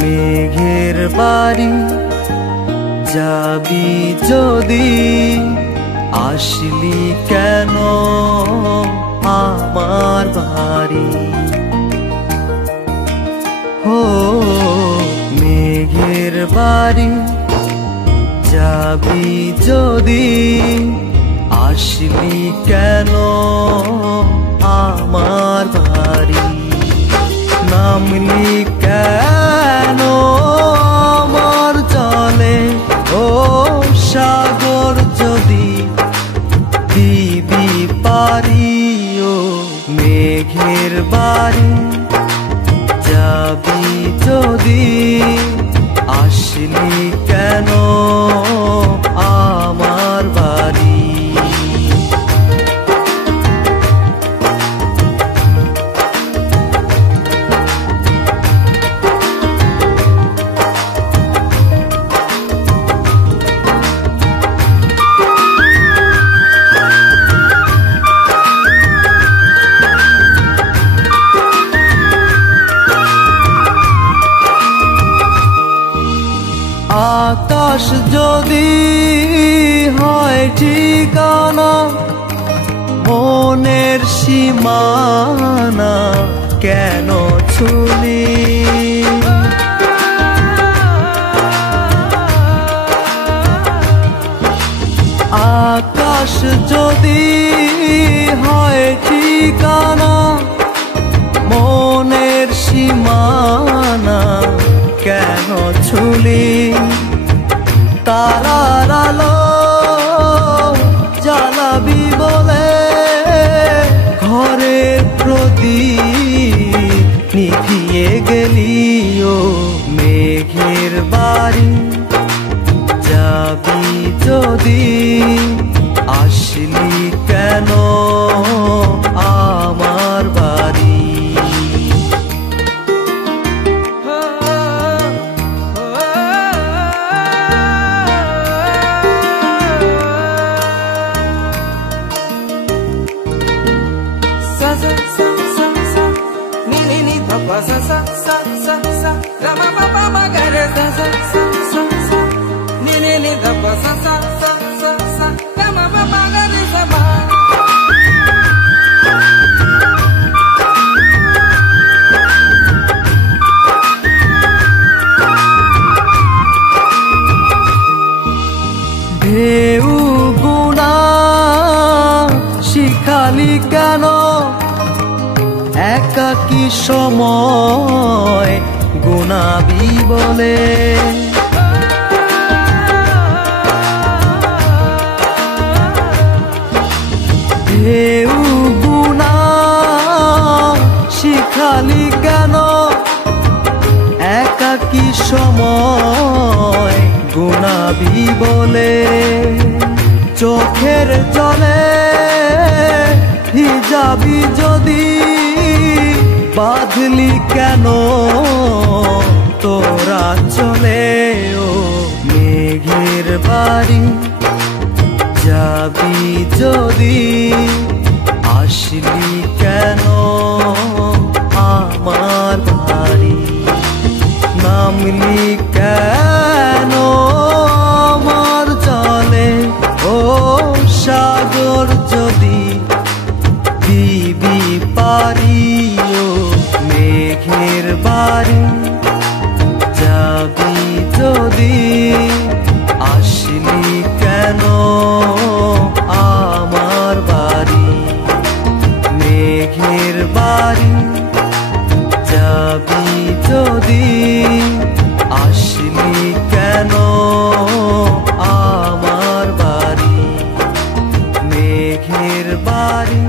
মেঘের বাড়ি যাবি যদি, আসলি কেন আমার বাড়ি? হো মেঘের বাড়ি যাবি যদি, আসলি কেন আমার বাড়ি? নামলি কেন আমার জলে, ও সাগর যদি দিবি পারি। ও মেঘের বাড়ি যাবি যদি, আসলি কেন আমার বাড়ি? আকাশ যদি হয় ঠিকানা, মনের সীমানা কেন ছুলি? আকাশ যদি হয় ঠিকানা, মনের সীমানা কেন ছুলি? তারার আলো জ্বালাবি বলে ঘরের প্রদীপ নিভিয়ে গেলি। ও মেঘের বাড়ি যাবি যদি, আসলি কেন আমার বাড়ি? Sa sa sa sa sa, la ma ma ma ma ga re sa sa sa sa sa, ni ni ni da pa sa sa sa sa sa, la ma ma ma ga re sa ma. ঢেউ গুনা শিখালি কেন, একাকী সময় গুনাবি বলে? ঢেউ গুনা শিখালি কেন, একাকী সময় গুনাবি বলে? চোখের জলে ভিজাবি যদি, বাঁধলি কেন তোরা চলে? ও মেঘের বাড়ি যাবি যদি, আসলি কেন আমার বাড়ি? নামলি কেন আমার জলে, ও সাগর যদি দিবি পারি? ও মেঘের বাড়ি যাবি যদি, আসলি কেন আমার বাড়ি? মেঘের বাড়ি যাবি যদি, আসলি কেন আমার বাড়ি? মেঘের বাড়ি